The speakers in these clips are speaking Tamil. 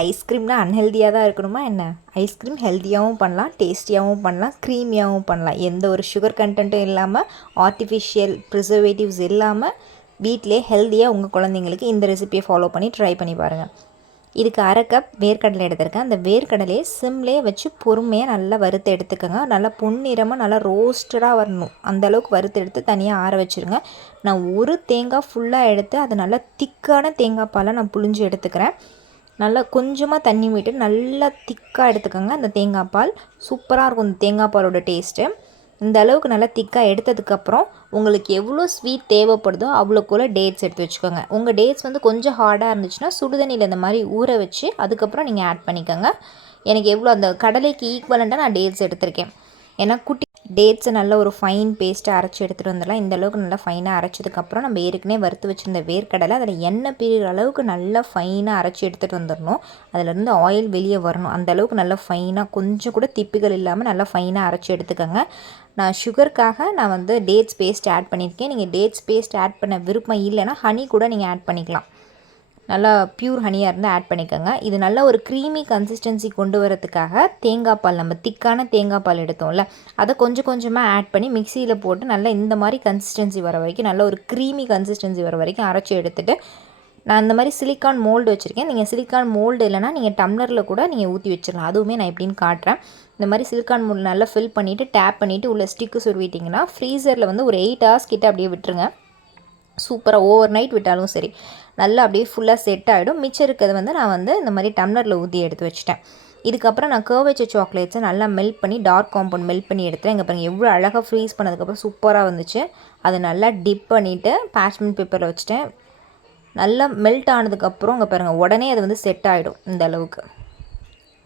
ஐஸ்கிரீம்னா அன்ஹெல்தியாக தான் இருக்கணுமா என்ன? ஐஸ்கிரீம் ஹெல்த்தியாகவும் பண்ணலாம், டேஸ்டியாகவும் பண்ணலாம், க்ரீமியாகவும் பண்ணலாம். எந்த ஒரு சுகர் கண்டென்ட்டும் இல்லாமல், ஆர்டிஃபிஷியல் ப்ரிசர்வேட்டிவ்ஸ் இல்லாமல் வீட்டிலே ஹெல்த்தியாக உங்கள் குழந்தைங்களுக்கு இந்த ரெசிபியை ஃபாலோ பண்ணி ட்ரை பண்ணி பாருங்கள். இதுக்கு 1/2 கப் வேர்க்கடலை எடுத்திருக்கேன். அந்த வேர்க்கடலையை சிம்லேயே வச்சு பொறுமையாக நல்லா வறுத்து எடுத்துக்கோங்க. நல்லா பொன்னிறமாக நல்லா ரோஸ்டடாக வரணும். அந்தளவுக்கு வறுத்து எடுத்து தனியாக ஆற வச்சுருங்க. நான் ஒரு தேங்காய் ஃபுல்லாக எடுத்து அது நல்லா திக்கான தேங்காய் பாலை நான் புழிஞ்சு எடுத்துக்கிறேன். நல்லா கொஞ்சமாக தண்ணி விட்டு நல்லா திக்காக எடுத்துக்கோங்க. அந்த தேங்காய் பால் சூப்பராக இருக்கும். இந்த தேங்காய் பாலோட டேஸ்ட்டு இந்த அளவுக்கு நல்லா திக்காக எடுத்ததுக்கப்புறம் உங்களுக்கு எவ்வளோ ஸ்வீட் தேவைப்படுதோ அவ்வளோக்குள்ள டேட்ஸ் எடுத்து வச்சுக்கோங்க. உங்கள் டேட்ஸ் வந்து கொஞ்சம் ஹார்டாக இருந்துச்சுன்னா சுடுதண்ணியில் இந்த மாதிரி ஊற வச்சு அதுக்கப்புறம் நீங்கள் ஆட் பண்ணிக்கோங்க. எனக்கு எவ்வளோ அந்த கடலைக்கு ஈக்குவலண்ட்டாக நான் டேட்ஸ் எடுத்திருக்கேன். ஏன்னா குட்டி டேட்ஸை நல்லா ஒரு ஃபைன் பேஸ்ட்டாக அரைச்சி எடுத்துகிட்டு வந்துடலாம். இந்த அளவுக்கு நல்லா ஃபைனாக அரைச்சதுக்கப்புறம் நம்ம ஏற்கனவே வறுத்து வச்சுருந்த வேர்க்கடலை அதில் எண்ணெய் பிரிகிற அளவுக்கு நல்லா ஃபைனாக அரைச்சி எடுத்துகிட்டு வந்துடணும். அதிலேருந்து ஆயில் வெளியே வரணும். அந்த அளவுக்கு நல்லா ஃபைனாக கொஞ்சம் கூட திப்பிகள் இல்லாமல் நல்லா ஃபைனாக அரைச்சி எடுத்துக்கோங்க. நான் சுகருக்காக நான் வந்து டேட்ஸ் பேஸ்ட் ஆட் பண்ணியிருக்கேன். நீங்கள் டேட்ஸ் பேஸ்ட் ஆட் பண்ண விருப்பம் இல்லைன்னா ஹனி கூட நீங்கள் ஆட் பண்ணிக்கலாம். நல்லா ப்யூர் ஹனியாக இருந்தால் ஆட் பண்ணிக்கோங்க. இது நல்லா ஒரு க்ரீமி கன்சிஸ்டன்சி கொண்டு வரதுக்காக தேங்காய் பால், நம்ம திக்கான தேங்காய் பால் எடுத்தோம்ல, அதை கொஞ்சம் கொஞ்சமாக ஆட் பண்ணி மிக்சியில் போட்டு நல்லா இந்த மாதிரி கன்சிஸ்டன்சி வர வரைக்கும், நல்ல ஒரு க்ரீமி கன்சிஸ்டன்சி வர வரைக்கும் அரைச்சி எடுத்துகிட்டு, நான் இந்த மாதிரி சிலிக்கான் மோல்டு வச்சுருக்கேன். நீங்கள் சிலிக்கான் மோல்டு இல்லைனா நீங்கள் டம்ளரில் கூட நீங்கள் ஊற்றி வச்சிடலாம். அதுவுமே நான் எப்படின்னு காட்டுறேன். இந்த மாதிரி சிலிக்கான் மோல்டு நல்லா ஃபில் பண்ணிவிட்டு டேப் பண்ணிவிட்டு உள்ள ஸ்டிக்கு சொருவிட்டிங்கன்னா ஃப்ரீசரில் வந்து ஒரு 8 hours கிட்ட அப்படியே விட்டுருங்க. சூப்பராக ஓவர் நைட் விட்டாலும் சரி நல்லா அப்படியே ஃபுல்லாக செட் ஆகிடும். மிச்சம் இருக்கிறது வந்து நான் வந்து இந்த மாதிரி டம்ளரில் ஊற்றி எடுத்து வச்சுட்டேன். இதுக்கப்புறம் நான் கர்வேச்சர் சாக்லேட்ஸை நல்லா மெல்ட் பண்ணி டார்க் காம்பவுண்ட் மெல்ட் பண்ணி எடுத்தேன். இங்கே பாருங்கள் எவ்வளோ அழகாக ஃப்ரீஸ் பண்ணதுக்கப்புறம் சூப்பராக வந்துச்சு. அதை நல்லா டிப் பண்ணிவிட்டு பேட்ச்மெண்ட் பேப்பரில் வச்சுட்டேன். நல்லா மெல்ட் ஆனதுக்கப்புறம் இங்கே பாருங்கள் உடனே அது வந்து செட் ஆகிடும். இந்த அளவுக்கு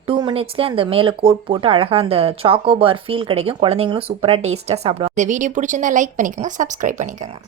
2 minutesலேயே அந்த மேலே கோட் போட்டு அழகாக அந்த சாக்கோ பார் ஃபீல் கிடைக்கும். குழந்தைங்களும் சூப்பராக டேஸ்ட்டாக சாப்பிடுவாங்க. இந்த வீடியோ பிடிச்சிருந்தா லைக் பண்ணிக்கோங்க, சப்ஸ்கிரைப் பண்ணிக்கோங்க.